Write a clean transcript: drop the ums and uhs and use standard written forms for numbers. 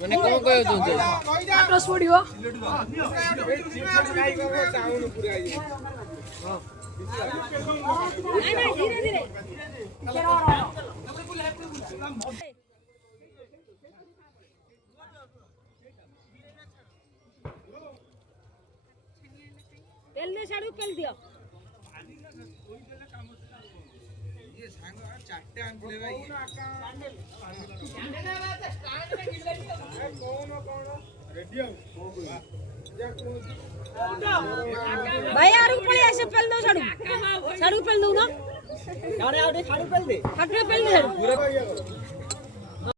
मैंने कौन कहो तुमसे प्लस पड़ियो नहीं धीरे धीरे तेल दे साड़ू पेल दियो ये सांग चारटे आंकले भाई भाई यार ऊपर ऐसे पेल दो साड़ू साड़ू पेल दो ना यार यार साड़ू पेल दे पेल दे